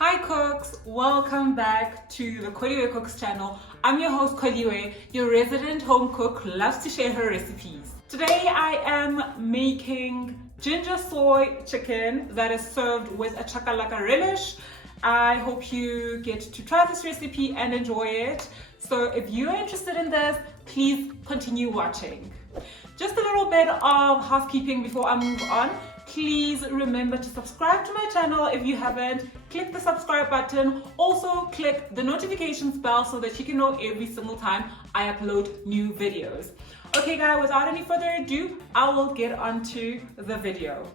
Hi cooks, welcome back to the Kholiwe Cooks channel. I'm your host Kholiwe, your resident home cook who loves to share her recipes. Today I am making ginger-soy chicken that is served with a chakalaka relish. I hope you get to try this recipe and enjoy it. So if you're interested in this, please continue watching. Just a little bit of housekeeping before I move on. Please remember to subscribe to my channel if you haven't. Click the subscribe button. Also click the notifications bell so that you can know every single time I upload new videos. Okay guys, without any further ado, I will get onto the video.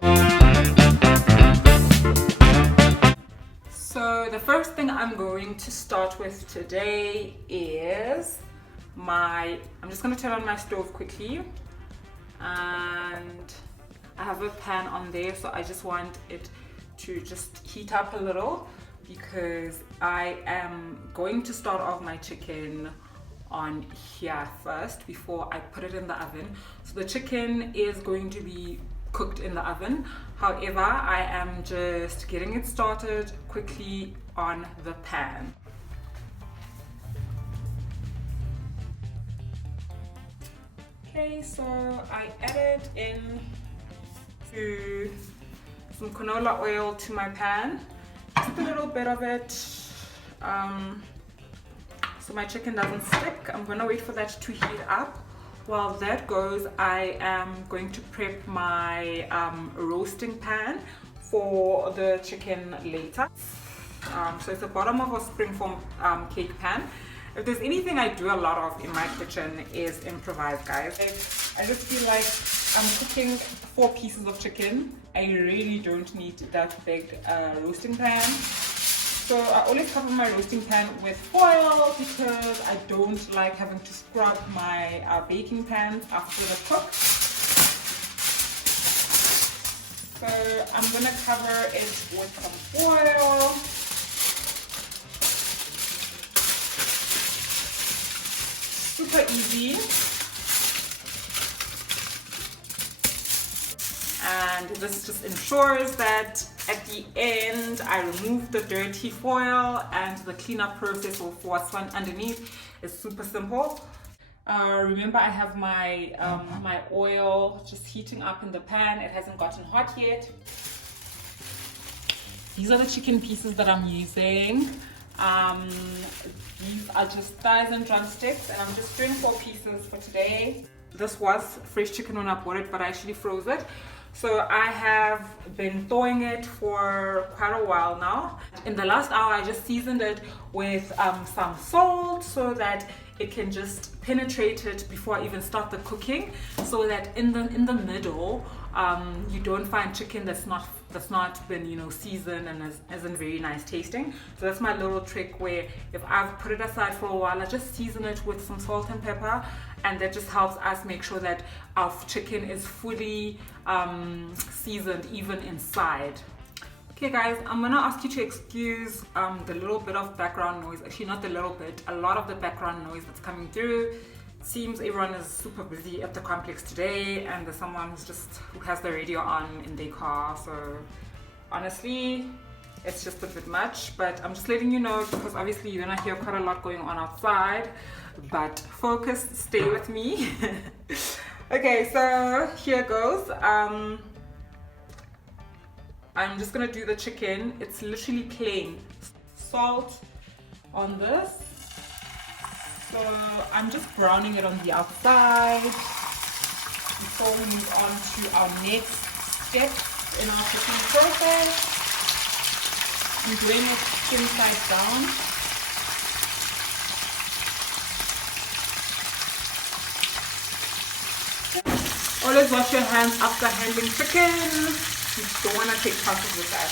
So the first thing I'm going to start with today is I'm just going to turn on my stove quickly, and I have a pan on there, so I just want it to just heat up a little because I am going to start off my chicken on here first before I put it in the oven. So the chicken is going to be cooked in the oven. However, I am just getting it started quickly on the pan. Okay, so I added in some canola oil to my pan, just a little bit of it, so my chicken doesn't stick. I'm gonna wait for that to heat up. While that goes, I am going to prep my roasting pan for the chicken later. So it's the bottom of a springform cake pan. If there's anything I do a lot of in my kitchen is improvise, guys. I just feel like I'm cooking 4 pieces of chicken. I really don't need that big roasting pan. So I always cover my roasting pan with foil because I don't like having to scrub my baking pans after the cook. So I'm gonna cover it with some foil. Super easy. And this just ensures that at the end I remove the dirty foil and the cleanup process of what's underneath is super simple. Remember, I have my my oil just heating up in the pan. It hasn't gotten hot yet. These are the chicken pieces that I'm using. These are just thighs and drumsticks, and I'm just doing 4 pieces for today. This was fresh chicken when I bought it, but I actually froze it. So I have been thawing it for quite a while now. In the last hour, I just seasoned it with some salt so that it can just penetrate it before I even start the cooking, so that in the middle you don't find chicken that's not been seasoned and isn't very nice tasting. So that's my little trick, where if I've put it aside for a while, I just season it with some salt and pepper, and that just helps us make sure that our chicken is fully seasoned even inside. Okay guys, I'm gonna ask you to excuse the little bit of background noise. Actually, not the little bit, a lot of the background noise that's coming through. It seems everyone is super busy at the complex today, and there's someone who has the radio on in their car. So honestly, it's just a bit much, but I'm just letting you know because obviously you're gonna hear quite a lot going on outside. But focus, stay with me. Okay, so here goes. I'm just gonna do the chicken. It's literally plain salt on this. So I'm just browning it on the outside before we move on to our next step in our cooking process. I'm doing it skin side down. Always wash your hands after handling chicken. You don't want to take chances with that.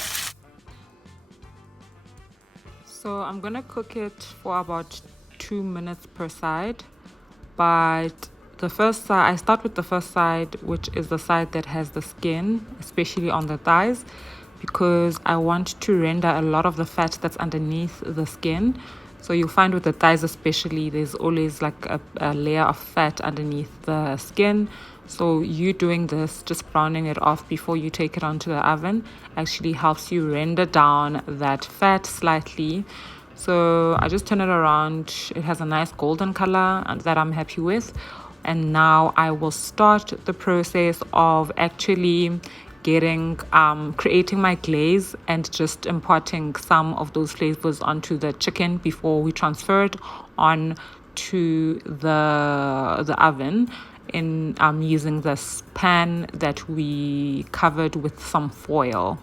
So I'm gonna cook it for about 2 minutes per side, but the first side, I start with the first side, which is the side that has the skin, especially on the thighs, because I want to render a lot of the fat that's underneath the skin. So you'll find with the thighs especially, there's always like a layer of fat underneath the skin, So you doing this, just browning it off before you take it onto the oven, actually helps you render down that fat slightly. So I just turn it around. It has a nice golden color that I'm happy with. And now I will start the process of actually creating my glaze and just imparting some of those flavors onto the chicken before we transfer it on to the oven in using this pan that we covered with some foil.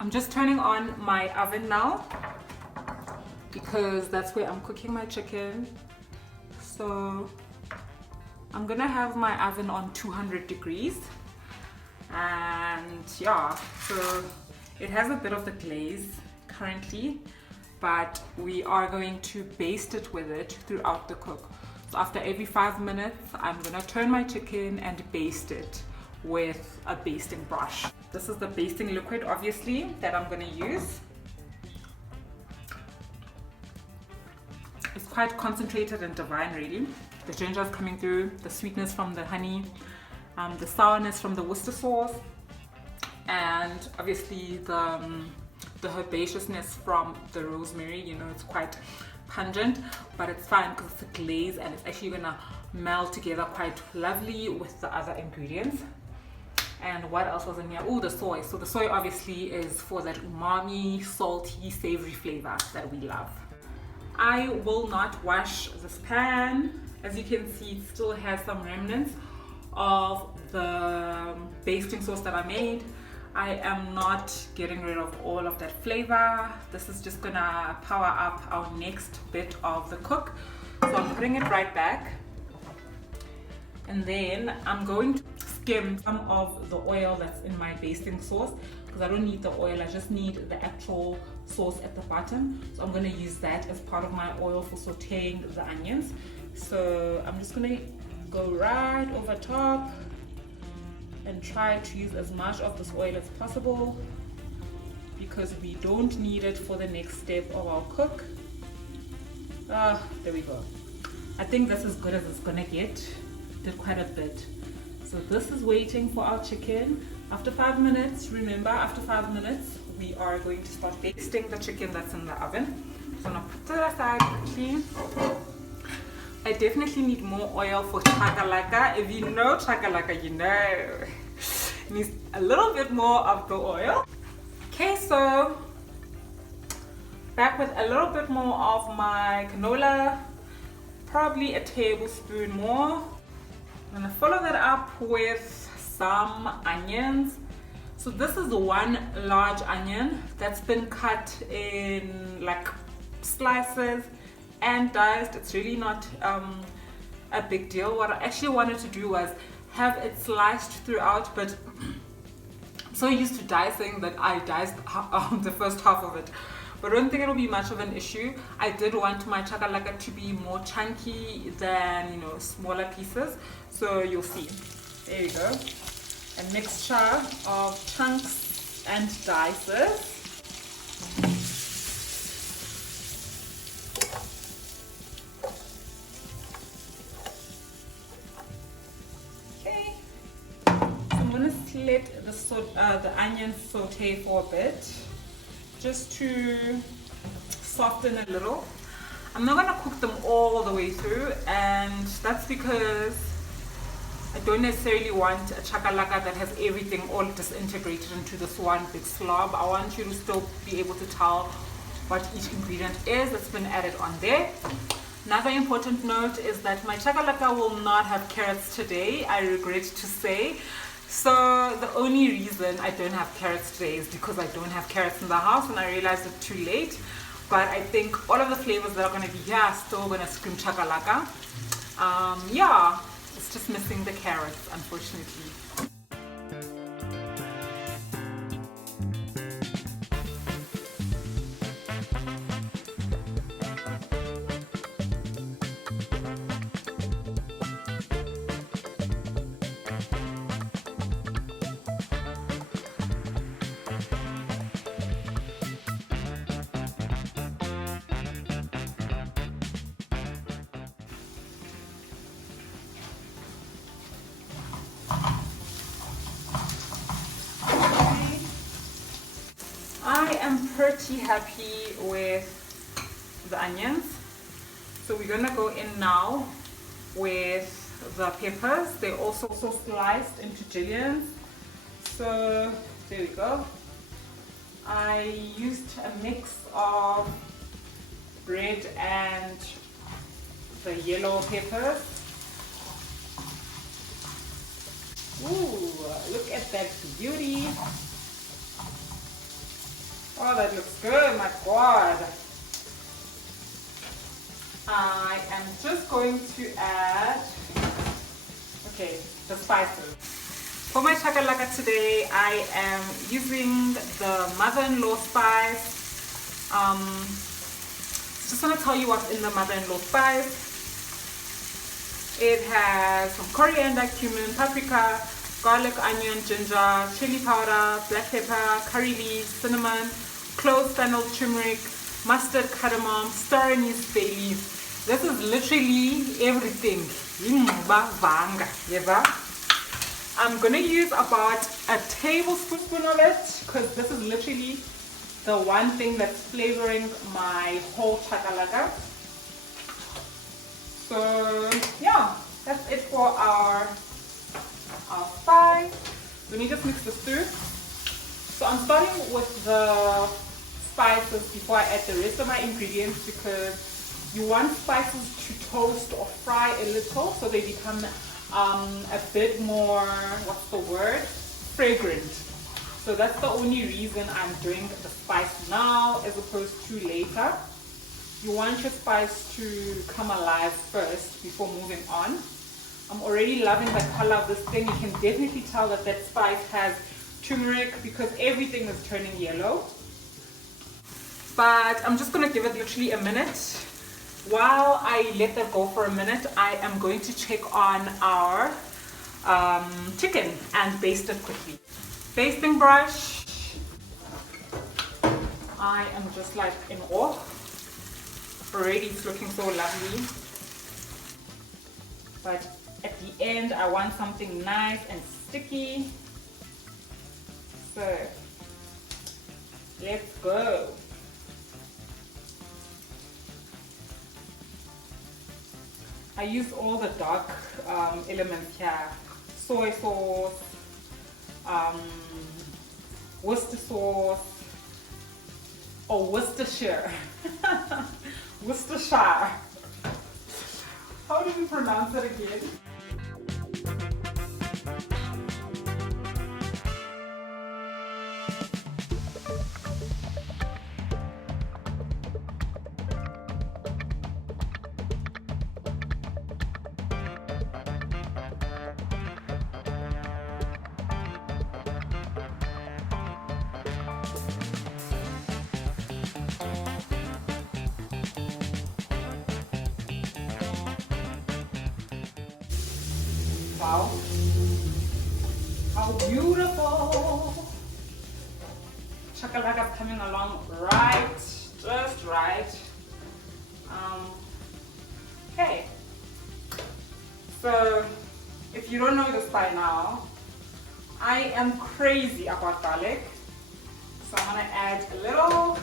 I'm just turning on my oven now because that's where I'm cooking my chicken. So I'm gonna have my oven on 200 degrees, and yeah, so it has a bit of the glaze currently, but we are going to baste it with it throughout the cook. So after every 5 minutes, I'm gonna turn my chicken and baste it with a basting brush. This is the basting liquid, obviously, that I'm gonna use. It's quite concentrated and divine, really. The ginger is coming through, the sweetness from the honey, the sourness from the Worcester sauce, and obviously the herbaceousness from the rosemary. You know, it's quite pungent, but it's fine because it's a glaze and it's actually gonna meld together quite lovely with the other ingredients. And what else was in here? Oh, the soy. So the soy obviously is for that umami, salty, savory flavor that we love. I will not wash this pan. As you can see, it still has some remnants of the basting sauce that I made. I am not getting rid of all of that flavor. This is just gonna power up our next bit of the cook. So I'm putting it right back. And then I'm going to skim some of the oil that's in my basting sauce because I don't need the oil, I just need the actual sauce at the bottom. So I'm going to use that as part of my oil for sauteing the onions. So I'm just going to go right over top and try to use as much of this oil as possible because we don't need it for the next step of our cook. There we go. I think that's as good as it's gonna get. Did quite a bit. So this is waiting for our chicken. After 5 minutes, remember, after 5 minutes, we are going to start basting the chicken that's in the oven. So I'm gonna put it aside quickly. I definitely need more oil for chakalaka. If you know chakalaka, you know it needs a little bit more of the oil. Okay, so back with a little bit more of my canola, probably a tablespoon more. I'm gonna follow that up with some onions. So this is one large onion that's been cut in like slices and diced. It's really not a big deal. What I actually wanted to do was have it sliced throughout, but I'm so used to dicing that I diced the first half of it. but I don't think it'll be much of an issue. I did want my chakalaka to be more chunky than, you know, smaller pieces, so you'll see. There you go, a mixture of chunks and dices. Let the onions saute for a bit, just to soften a little. I'm not gonna cook them all the way through, and that's because I don't necessarily want a chakalaka that has everything all disintegrated into this one big slob. I want you to still be able to tell what each ingredient is that's been added on there. Another important note is that my chakalaka will not have carrots today, I regret to say. So the only reason I don't have carrots today is because I don't have carrots in the house, and I realized it too late. But I think all of the flavors that are going to be here are still going to scream chakalaka. Yeah, it's just missing the carrots, unfortunately. I am pretty happy with the onions, so we're gonna go in now with the peppers. They're also sliced into julienne. So there we go. I used a mix of red and the yellow peppers. Ooh, look at that beauty. Oh, that looks good, my God. I am just going to add, okay, the spices. For my chakalaka today, I am using the mother-in-law spice. Just want to tell you what's in the mother-in-law spice. It has some coriander, cumin, paprika, garlic, onion, ginger, chili powder, black pepper, curry leaves, cinnamon, cloves, fennel, turmeric, mustard, cardamom, star anise, bay leaf. This is literally everything. I'm gonna use about a tablespoon of it, because this is literally the one thing that's flavoring my whole chakalaka. So yeah, that's it for our spice. Let me just mix this through. So I'm starting with the spices before I add the rest of my ingredients, because you want spices to toast or fry a little so they become a bit more, what's the word, fragrant. So that's the only reason I'm doing the spice now as opposed to later. You want your spice to come alive first before moving on. I'm already loving the color of this thing. You can definitely tell that that spice has turmeric because everything is turning yellow. But I'm just gonna give it literally a minute. While I let that go for a minute, I am going to check on our chicken and baste it quickly. Basting brush. I am just like in awe. Already it's looking so lovely. But at the end, I want something nice and sticky. So let's go. I use all the dark elements here. Soy sauce, Worcester sauce, or Worcestershire. Worcestershire. How do you pronounce it again? Wow. How beautiful. Chakalaka is coming along right, just right. Okay. So, if you don't know this by now, I am crazy about garlic. So I'm gonna add a little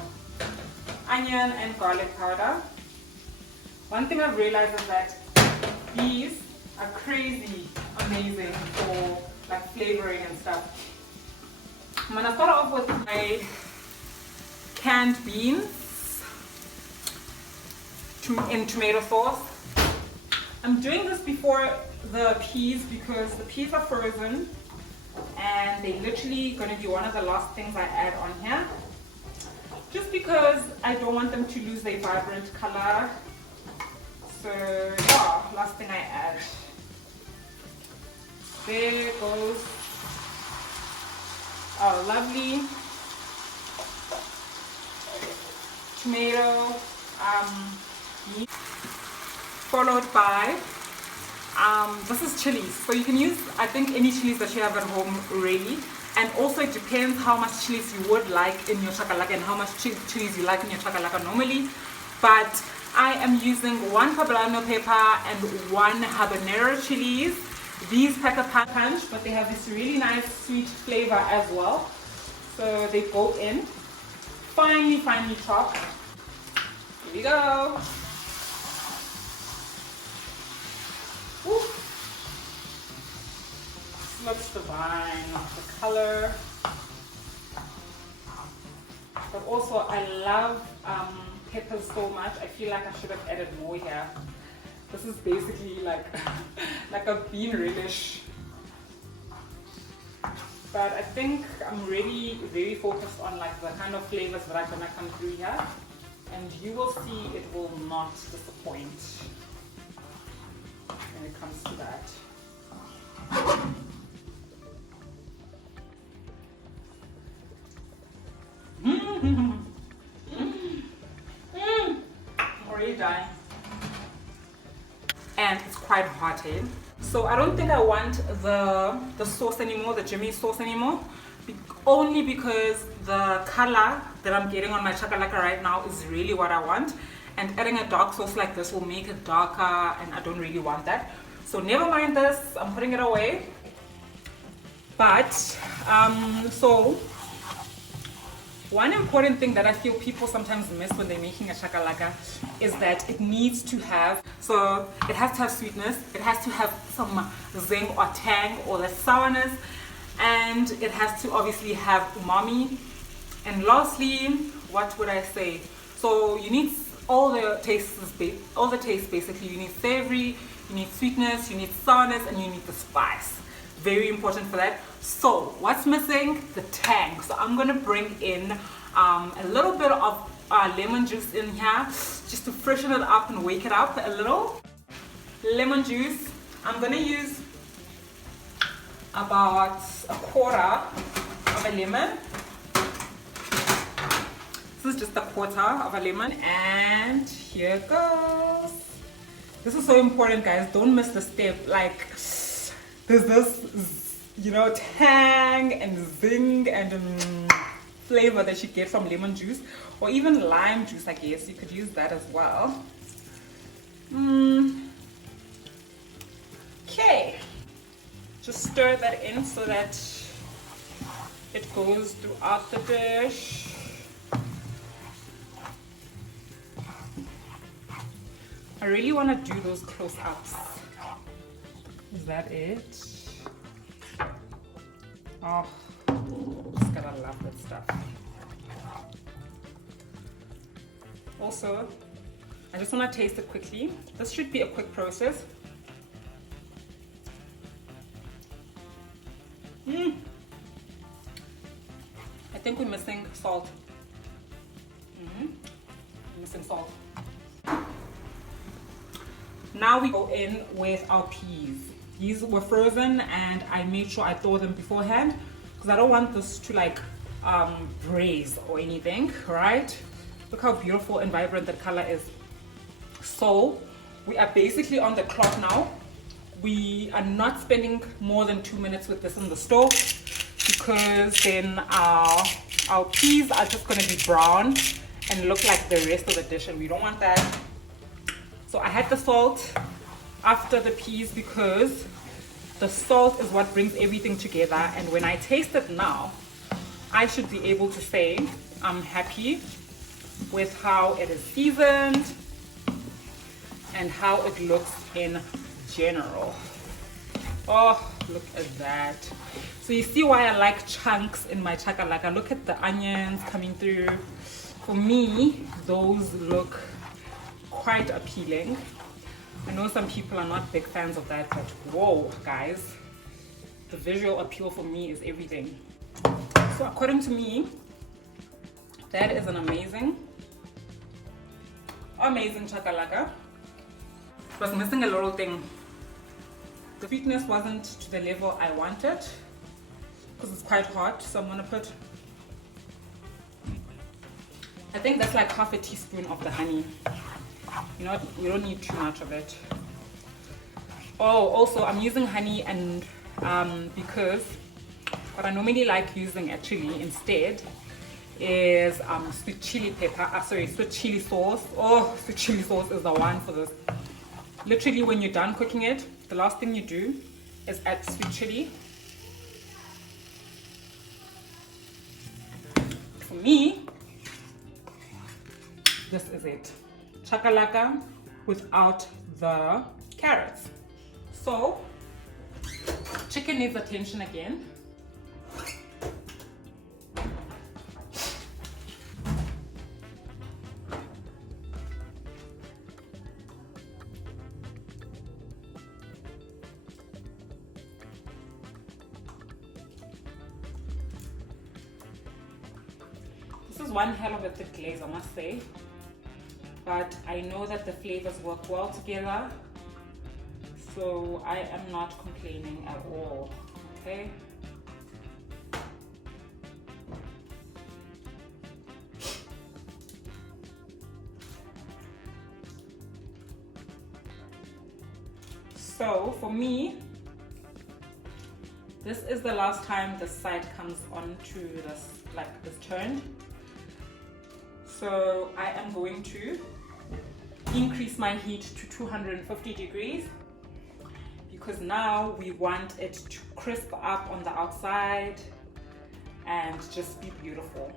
onion and garlic powder. One thing I've realized is that these are crazy amazing for like flavoring and stuff. I'm gonna start off with my canned beans in tomato sauce. I'm doing this before the peas because the peas are frozen and they're literally gonna be one of the last things I add on here. Just because I don't want them to lose their vibrant color. So yeah, last thing I add. There goes our lovely tomato meat, followed by this is chilies. So you can use, I think, any chilies that you have at home really, and also it depends how much chilies you would like in your chakalaka and how much chilies you like in your chakalaka normally. But I am using 1 poblano pepper and 1 habanero chilies. These pack a punch, but they have this really nice sweet flavor as well. So they go in finely chopped. Here we go. Woo. This looks divine, the color. But also I love peppers so much. I feel like I should have added more here. This is basically like like a bean relish. But I think I'm really very focused on like the kind of flavors that are gonna come through here. And you will see it will not disappoint when it comes to that. Already dying. And it's quite hot here. So I don't think I want the sauce anymore, the Jimmy sauce anymore. Only because the color that I'm getting on my chakalaka right now is really what I want. And adding a dark sauce like this will make it darker and I don't really want that. So never mind this, I'm putting it away. But, so one important thing that I feel people sometimes miss when they're making a chakalaka is that it needs to have, so it has to have sweetness, it has to have some zing or tang or the sourness, and it has to obviously have umami. And lastly, what would I say? So you need all the tastes basically. You need savory, you need sweetness, you need sourness, and you need the spice. Very important for that. So what's missing? The tang. So I'm gonna bring in a little bit of lemon juice in here just to freshen it up and wake it up a little. Lemon juice. I'm gonna use about 1/4 of a lemon. This is just 1/4 of a lemon, and here it goes. This is so important, guys. Don't miss the step. Like, there's this, you know, tang and zing and flavor that you get from lemon juice, or even lime juice. I guess you could use that as well. Okay, just stir that in so that it goes throughout the dish. I really want to do those close-ups. Is that it? Oh, just gotta love that stuff. Also, I just want to taste it quickly. This should be a quick process. I think we're missing salt. Missing salt. Now we go in with our peas. These were frozen and I made sure I thaw them beforehand because I don't want this to like braise or anything, right? Look how beautiful and vibrant that color is. So we are basically on the clock now. we are not spending more than 2 minutes with this on the stove, because then our peas are just going to be brown and look like the rest of the dish, and we don't want that. So I had the salt after the peas because the salt is what brings everything together, and when I taste it now, I should be able to say I'm happy with how it is seasoned and how it looks in general. Oh, look at that. So you see why I like chunks in my chakalaka. Look at the onions coming through. For me, those look quite appealing. I know some people are not big fans of that, but whoa, guys, the visual appeal for me is everything. So according to me, that is an amazing chakalaka. It was missing a little thing. The sweetness wasn't to the level I wanted because it's quite hot, so I'm gonna put, I think that's like half a teaspoon of the honey. You know what? We don't need too much of it. Oh, also I'm using honey and because what I normally like using actually instead is sweet chili pepper. Sweet chili sauce. Oh, sweet chili sauce is the one for this. Literally, when you're done cooking it, the last thing you do is add sweet chili. For me, this is it. Chakalaka without the carrots. So, chicken needs attention again. This is one hell of a thick glaze, I must say, but I know that the flavors work well together, so I am not complaining at all. Okay. So for me, this is the last time the side comes onto this, like this turned. So I am going to increase my heat to 250 degrees because now we want it to crisp up on the outside and just be beautiful.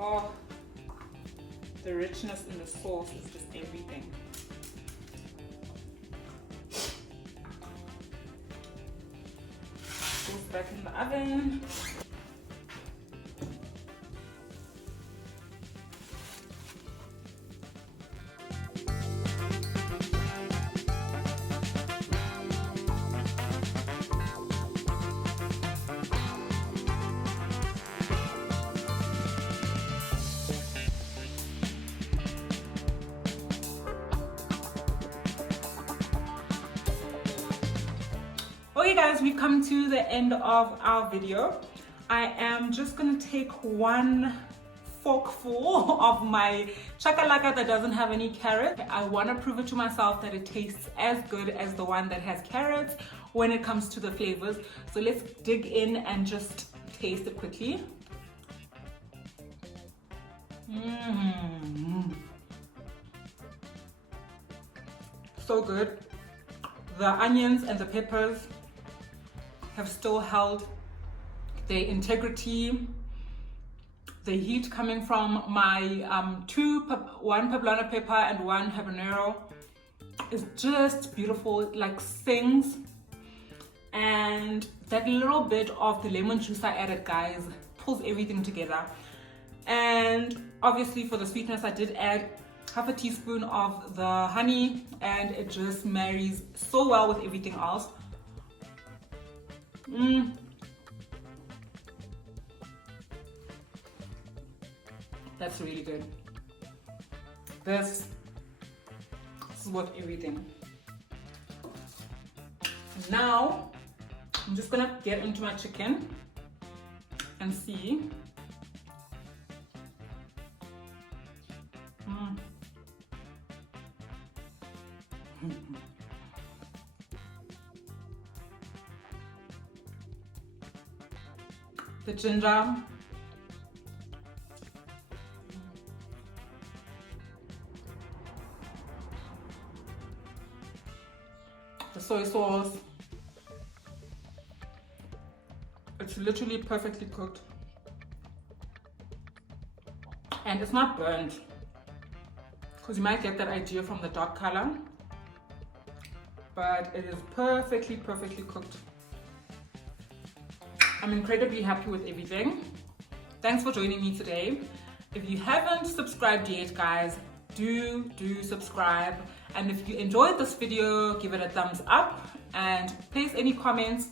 Oh, the richness in the sauce is just everything. Goes back in the oven. Okay guys, we've come to the end of our video. I am just gonna take one forkful of my chakalaka that doesn't have any carrot. I want to prove it to myself that it tastes as good as the one that has carrots when it comes to the flavors. So let's dig in and just taste it quickly. So good. The onions and the peppers have still held their integrity. The heat coming from my one poblano pepper and one habanero is just beautiful. It like sings, and that little bit of the lemon juice I added, guys, pulls everything together. And obviously for the sweetness I did add half a teaspoon of the honey, and it just marries so well with everything else. That's really good. This is worth everything. Now I'm just gonna get into my chicken and see. the ginger, the soy sauce. It's literally perfectly cooked. And it's not burned, because you might get that idea from the dark color, but it is perfectly cooked. I'm incredibly happy with everything. Thanks for joining me today. If you haven't subscribed yet, guys, do subscribe. And if you enjoyed this video, give it a thumbs up and place any comments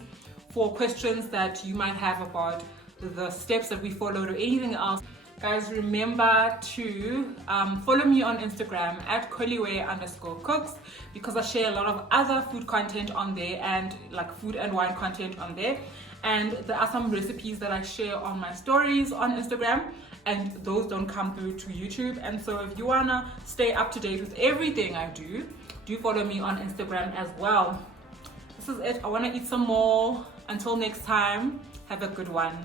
for questions that you might have about the steps that we followed or anything else. Guys, remember to follow me on Instagram at Kholiwe_cooks, because I share a lot of other food content on there, and like food and wine content on there. And there are some recipes that I share on my stories on Instagram, and those don't come through to YouTube. And so if you wanna stay up to date with everything I do follow me on Instagram as well. This is it. I wanna eat some more. Until next time, have a good one.